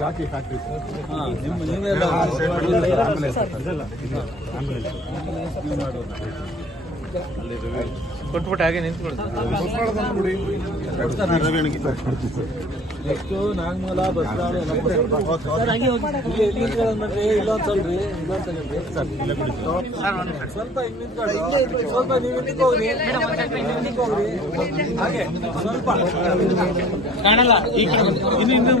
Jackie factory ಕೊಟ್ಬಿಟ್ಟು ಹಾಗೆ ನಿಂತ್ಕೊಡಿ. Next ನಾಗಮೂಲ ಬಸ್ರಾಳು ಸ್ವಲ್ಪ ಸ್ವಲ್ಪ ನೀವು ಹಾಗೆ ಸ್ವಲ್ಪ ಕಾಣಲ್ಲ ಈ ಇನ್ನು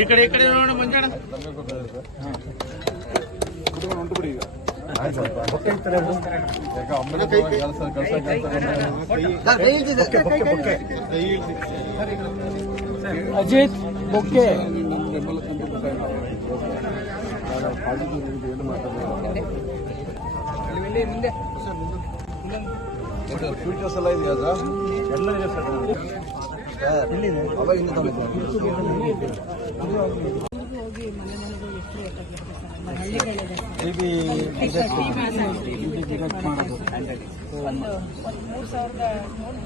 ಈ ಕಡೆ ನೋಡೋಣ ಮಂಜಾಣ ಅಜಿತ್ ಬೊಕ್ಕೆ ಫೀಚರ್ಸ್ ಎಲ್ಲ ಇದೆಯಾ ಸರ್? ಎಲ್ಲ ಇದೆ ಸರ್. ಅವಾಗಿಂದ ಒಂದು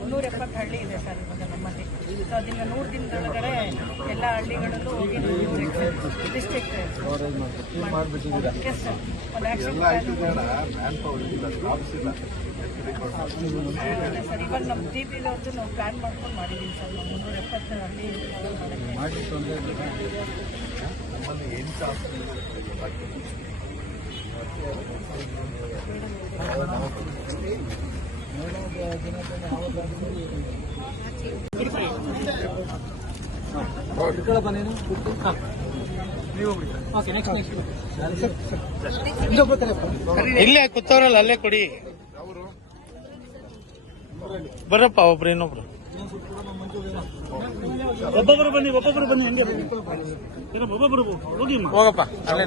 3,370 ಹಳ್ಳಿ ಇದೆ ಸರ್ ಇವಾಗ ನಮ್ಮಲ್ಲಿ. ಸೊ ಅದನ್ನ 100 ದಿನದೊಳಗಡೆ ಎಲ್ಲ ಹಳ್ಳಿಗಳಲ್ಲೂ ಹೋಗಿ ಡಿಸ್ಟ್ರಿಕ್ಟ್ ಸರ್ ಇವಾಗ ನಮ್ಮ ಜಿಪಿದವ್ರದ್ದು ನಾವು ಪ್ಲಾನ್ ಮಾಡ್ಕೊಂಡು ಮಾಡಿದ್ದೀವಿ ಸರ್. ನಾವು 370 ಹಳ್ಳಿ ಇಲ್ಲೇ ಕೂತವ್ರಲ್ಲ ಅಲ್ಲೇ ಕೊಡಿ. ಬರಪ್ಪ ಒಬ್ರು ಇನ್ನೊಬ್ರು ಒಬ್ಬೊಬ್ಬರು ಬನ್ನಿ ಹಂಗೆ ಒಬ್ಬೊಬ್ಬರು ಹೋಗಿ ಹೋಗಪ್ಪ ಅಲ್ಲೇ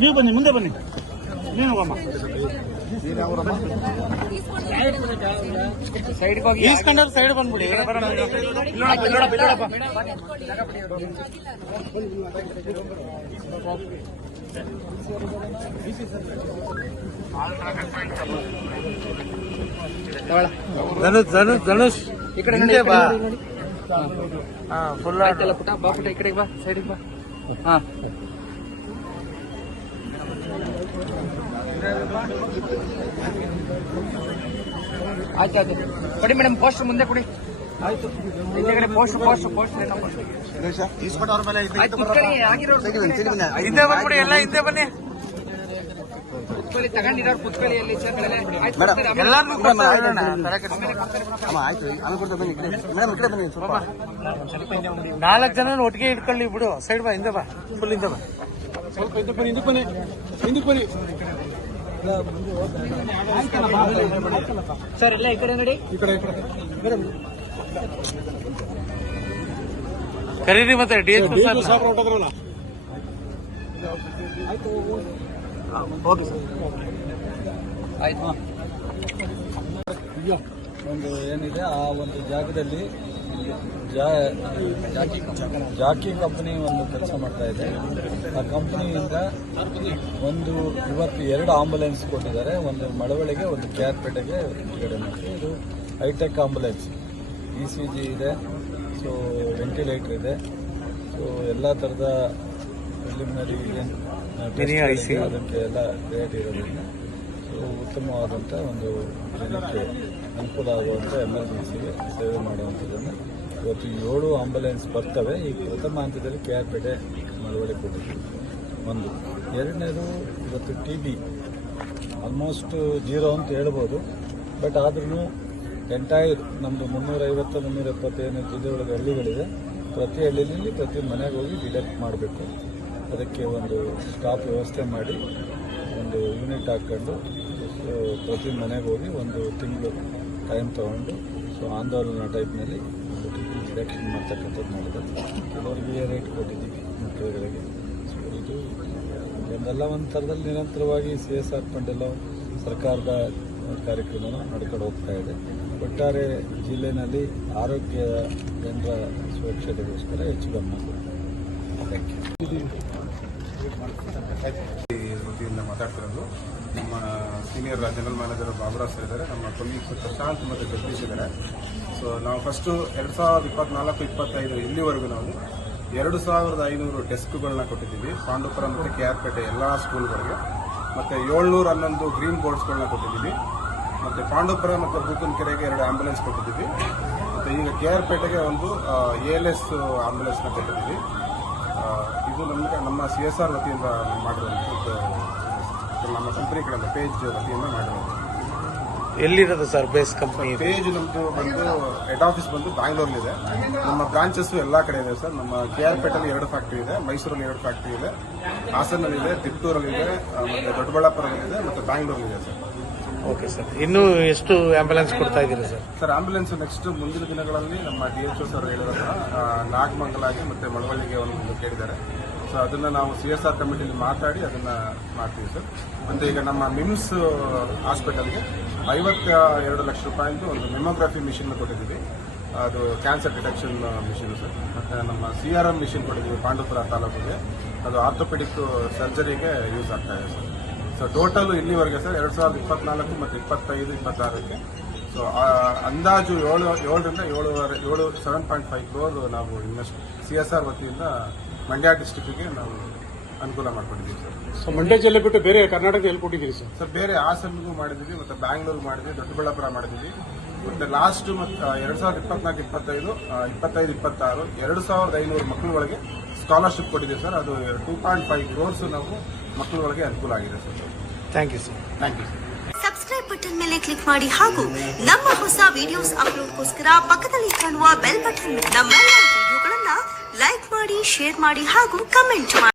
ನೀವು ಬನ್ನಿ ಮುಂದೆ ಬನ್ನಿ ನೀನು ಹೋಗಮ್ಮ ಈಸ್ಕೊಂಡ್ರೆ ಸೈಡ್ ಬಂದ್ಬಿಡಿ. ಧನುಷ್ ಈ ಕಡೆ ಬಾ. ಫುಲ್ ಆಯ್ತಲ್ಲ ಪುಟ ಬಾ ಪುಟ ಈ ಕಡೆಗೆ ಬಾ ಸೈಡಿಗೆ ಬಾ. ಹಾ ಆಯ್ತು ಕೊಡಿ ಮೇಡಮ್. ಪೋಸ್ಟ್ ಮುಂದೆ ಕೊಡಿ. ಆಯ್ತು ಹಿಂದೆ ಪೋಸ್ಟ್ ಹಿಂದೆ ಬಂದ್ಬಿಡಿ. ಎಲ್ಲ ಹಿಂದೆ ಬನ್ನಿ. ಕುತ್ಕೊಳ್ಳಿ ತಗೊಂಡಿರೋರು ಕುತ್ಕೊಳ್ಳಿ. ಎಲ್ಲಿ ಎಲ್ಲಾರ್ಗು ನಾಲ್ಕು ಜನ ಒಟ್ಟಿಗೆ ಇಟ್ಕೊಳ್ಳಿ ಬಿಡು. ಸೈಡ್ ಬಾ, ಹಿಂದೆ ಬಾ, ಫುಲ್ ಹಿಂದೆ ಬಾ. ಸ್ವಲ್ಪ ಹಿಂದಕ್ಕೆ ಬನ್ನಿ ಸರ್ ಎಲ್ಲ ಈ ಕಡೆ ನೋಡಿ. ಈ ಕಡೆ ಕರೀರಿ ಮತ್ತೆ DH ಸಾಹೇಬ್ರು ಹೊರಟೋದ್ರಲ್ಲ. ಓಕೆ ಸರ್ ಆಯ್ತು. ಒಂದು ಏನಿದೆ ಆ ಒಂದು ಜಾಗದಲ್ಲಿ ಜಾಕಿ ಕಂಪನಿ ಒಂದು ಕೆಲಸ ಮಾಡ್ತಾ ಇದೆ. ಆ ಕಂಪನಿಯಿಂದ ಒಂದು ಇವತ್ತು 2 ಆಂಬುಲೆನ್ಸ್ ಕೊಟ್ಟಿದ್ದಾರೆ. ಒಂದು ಮಳವಳ್ಳಿಗೆ, ಒಂದು KR-ಪೇಟೆಗೆ ಬಿಡುಗಡೆ ಮಾಡಿ. ಇದು ಹೈಟೆಕ್ ಆಂಬುಲೆನ್ಸ್, ECG ಇದೆ, ಸೊ ವೆಂಟಿಲೇಟರ್ ಇದೆ, ಸೊ ಎಲ್ಲ ಥರದ ಪ್ರಿಲಿಮಿನರಿ ಅದಕ್ಕೆ ಎಲ್ಲ ರೇಟ್ ಇರೋದ್ರಿಂದ ಸೊ ಉತ್ತಮವಾದಂಥ ಒಂದು ಜನಕ್ಕೆ ಅನುಕೂಲ ಆಗುವಂಥ ಎಮರ್ಜೆನ್ಸಿಗೆ ಸೇವೆ ಮಾಡುವಂಥದ್ದನ್ನು ಇವತ್ತು 7 ಆಂಬುಲೆನ್ಸ್ ಬರ್ತವೆ. ಈಗ ಪ್ರಥಮ ಹಂತದಲ್ಲಿ KR-ಪೇಟೆ ಮಳವಳ್ಳಿ ಕೊಟ್ಟಿದ್ದೀವಿ. ಒಂದು ಎರಡನೇದು ಇವತ್ತು TB ಆಲ್ಮೋಸ್ಟ್ 0 ಅಂತ ಹೇಳ್ಬೋದು. ಬಟ್ ಆದ್ರೂ ಎಂಟೈರ್ ನಮ್ಮದು 350-370 ಜಿಲ್ಲೆಯೊಳಗೆ ಹಳ್ಳಿಗಳಿದೆ. ಪ್ರತಿ ಹಳ್ಳಿಯಲ್ಲಿ ಪ್ರತಿ ಮನೆಗೆ ಹೋಗಿ ಡಿಟೆಕ್ಟ್ ಮಾಡಬೇಕು. ಅದಕ್ಕೆ ಒಂದು ಸ್ಟಾಫ್ ವ್ಯವಸ್ಥೆ ಮಾಡಿ ಒಂದು ಯೂನಿಟ್ ಹಾಕ್ಕೊಂಡು ಸೊ ಪ್ರತಿ ಮನೆಗೆ ಹೋಗಿ ಒಂದು ತಿಂಗಳು ಟೈಮ್ ತೊಗೊಂಡು ಸೊ ಆಂದೋಲನ ಟೈಪ್ನಲ್ಲಿ ಒಂದು ಡಿಟೆಕ್ಷನ್ ಮಾಡ್ತಕ್ಕಂಥದ್ದು ಮಾಡಿದ್ದಾರೆ. ಕೆಲವರಿಗೆ ರೇಟ್ ಕೊಟ್ಟಿದ್ದೀವಿ ಮಕ್ಕಳುಗಳಿಗೆ. ಸೊ ಇದು ಒಂದೆಲ್ಲ ಒಂದು ಥರದಲ್ಲಿ ನಿರಂತರವಾಗಿ CSR ಫಂಡ್ ಎಲ್ಲ ಸರ್ಕಾರದ ಕಾರ್ಯಕ್ರಮ ನಡ್ಕೊಂಡು ಹೋಗ್ತಾ ಇದೆ. ಒಟ್ಟಾರೆ ಜಿಲ್ಲೆಯಲ್ಲಿ ಆರೋಗ್ಯ ಜನರ ಸುರಕ್ಷತೆಗೋಸ್ಕರ ಹೆಚ್ಚು ಗಮನ ಕೊಡ್ತಾರೆ. Thank you. ವತಿಯಿಂದ ಮಾತಾಡ್ತಿರೋದು. ನಮ್ಮ senior general manager Baburao sir ಇದ್ದಾರೆ, ನಮ್ಮ ಕೊಲೀಗ್ಸ್ ಪ್ರಶಾಂತ್ ಮತ್ತು ಜಗದೀಶ್ ಇದ್ದಾರೆ. ಸೊ ನಾವು ಫಸ್ಟು 2024-25 ಇಲ್ಲಿವರೆಗೂ ನಾವು 2500 ಡೆಸ್ಕ್ಗಳನ್ನ ಕೊಟ್ಟಿದ್ದೀವಿ ಪಾಂಡವಪುರ ಮತ್ತು KR ಪೇಟೆ ಎಲ್ಲ ಸ್ಕೂಲ್ಗಳಿಗೆ. ಮತ್ತು 711 ಗ್ರೀನ್ ಬೋರ್ಡ್ಸ್ಗಳನ್ನ ಕೊಟ್ಟಿದ್ದೀವಿ. ಮತ್ತು ಪಾಂಡವಪುರ ಮತ್ತು ಬೂಕನಕೆರೆಗೆ 2 ಆಂಬ್ಯುಲೆನ್ಸ್ ಕೊಟ್ಟಿದ್ದೀವಿ. ಮತ್ತು ಈಗ KR ಪೇಟೆಗೆ ಒಂದು ALS ಆಂಬ್ಯುಲೆನ್ಸ್ನ ಕೊಟ್ಟಿದ್ದೀವಿ. ಇದು ನಮಗೆ ನಮ್ಮ CSR ವತಿಯಿಂದ ಮಾಡಿರುವಂಥದ್ದು, ನಮ್ಮ ಕಂಪನಿ ಕಡೆಯಿಂದ ಪೇಜ್ ವತಿಯಿಂದ ಮಾಡಿರೋದು. ಎಲ್ಲಿರೋದು ಸರ್ ಬೇಸ್ ಕಂಪನಿ? ಪೇಜ್ ನಮ್ಮದು ಬಂದು ಹೆಡ್ ಆಫೀಸ್ ಬಂದು ಬ್ಯಾಂಗ್ಳೂರ್ಲಿದೆ. ನಮ್ಮ ಬ್ರಾಂಚಸ್ ಎಲ್ಲ ಕಡೆ ಇದೆ ಸರ್. ನಮ್ಮ KR ಪೇಟೆಯಲ್ಲಿ 2 ಫ್ಯಾಕ್ಟ್ರಿ ಇದೆ, ಮೈಸೂರಲ್ಲಿ 2 ಫ್ಯಾಕ್ಟ್ರಿ ಇದೆ, ಹಾಸನಲ್ಲಿದೆ, ತಿಪ್ಟೂರಲ್ಲಿದೆ, ಮತ್ತು ದೊಡ್ಡಬಳ್ಳಾಪುರದಲ್ಲಿದೆ, ಮತ್ತು ಬ್ಯಾಂಗ್ಳೂರಲ್ಲಿದೆ ಸರ್. Okay sir. ಇನ್ನೂ ಎಷ್ಟು ಆಂಬ್ಯುಲೆನ್ಸ್ ಕೊಡ್ತಾ ಇದ್ದೀರಾ ಸರ್? ಸರ್ ಆಂಬ್ಯುಲೆನ್ಸ್ ನೆಕ್ಸ್ಟ್ ಮುಂದಿನ ದಿನಗಳಲ್ಲಿ ನಮ್ಮ DHO ಸರ್ ಹೇಳಿರೋದ್ರ ನಾಗಮಂಗಲಾಗೆ ಮತ್ತು ಮಳವಳ್ಳಿಗೆ ಒಂದು ಕೇಳಿದ್ದಾರೆ. ಸೊ ಅದನ್ನು ನಾವು CSR ಕಮಿಟಿಯಲ್ಲಿ ಮಾತಾಡಿ ಅದನ್ನು ಮಾಡ್ತೀವಿ ಸರ್. ಮತ್ತು ಈಗ ನಮ್ಮ MIMS ಹಾಸ್ಪಿಟಲ್ಗೆ 52 ಲಕ್ಷ ರೂಪಾಯಿಂದು ಒಂದು ಮೆಮೊಗ್ರಫಿ ಮಿಷಿನ್ ಕೊಟ್ಟಿದ್ದೀವಿ. ಅದು ಕ್ಯಾನ್ಸರ್ ಡಿಟೆಕ್ಷನ್ ಮಿಷಿನ್ ಸರ್. ಮತ್ತು ನಮ್ಮ CRM ಮಿಷಿನ್ ಕೊಟ್ಟಿದ್ದೀವಿ ಪಾಂಡವಪುರ ತಾಲೂಕಿಗೆ. ಅದು ಆರ್ಥೋಪೆಡಿಕ್ ಸರ್ಜರಿಗೆ ಯೂಸ್ ಆಗ್ತಾ ಇದೆ ಸರ್. ಸೊ ಟೋಟಲ್ ಇಲ್ಲಿವರೆಗೆ ಸರ್ 2024 ಮತ್ತು 25-26ಕ್ಕೆ ಸೊ ಅಂದಾಜು 7.5 ಕ್ರೋರ್ ನಾವು ಇನ್ನಷ್ಟು CSR ವತಿಯಿಂದ ಮಂಡ್ಯ ಡಿಸ್ಟಿಕ್ಗೆ ನಾವು ಅನುಕೂಲ ಮಾಡಿಕೊಟ್ಟಿದ್ದೀವಿ ಸರ್. ಸೊ ಮಂಡ್ಯ ಜಿಲ್ಲೆ ಬಿಟ್ಟು ಬೇರೆ ಕರ್ನಾಟಕದ ಎಲ್ಲಿ ಕೊಟ್ಟಿದ್ದೀರಿ ಸರ್? ಸರ್ ಬೇರೆ ಹಾಸನ್ಗೂ ಮಾಡಿದ್ದೀವಿ, ಮತ್ತು ಬ್ಯಾಂಗ್ಳೂರು ಮಾಡಿದ್ವಿ, ದೊಡ್ಡಬಳ್ಳಾಪುರ ಮಾಡಿದ್ದೀವಿ. ಮತ್ತು ಲಾಸ್ಟ್ ಮತ್ತು 2024-25, 25-26 2500 ಮಕ್ಕಳುಗಳಿಗೆ ಸ್ಕಾಲರ್ಶಿಪ್ ಕೊಟ್ಟಿದ್ದೀವಿ ಸರ್. ಅದು 2.5 ಕ್ರೋರ್ಸ್ ನಾವು ಮಕ್ಕಳುಗಳಿಗೆ ಅನುಕೂಲ ಆಗಿದೆ sir. Thank you sir. Thank you sir. Subscribe button ಮೇಲೆ ಕ್ಲಿಕ್ ಮಾಡಿ ಹಾಗೂ ನಮ್ಮ ಹೊಸ ವಿಡಿಯೋಸ್ ಅಪ್ಲೋಡ್ಗೋಸ್ಕರ ಪಕ್ಕದಲ್ಲಿ ಕಾಣುವ ಬೆಲ್ ಬಟನ್ ನಮ್ಮೆಲ್ಲ ವಿಡಿಯೋಗಳನ್ನ ಲೈಕ್ ಮಾಡಿ, ಶೇರ್ ಮಾಡಿ ಹಾಗೂ ಕಮೆಂಟ್ ಮಾಡಿ.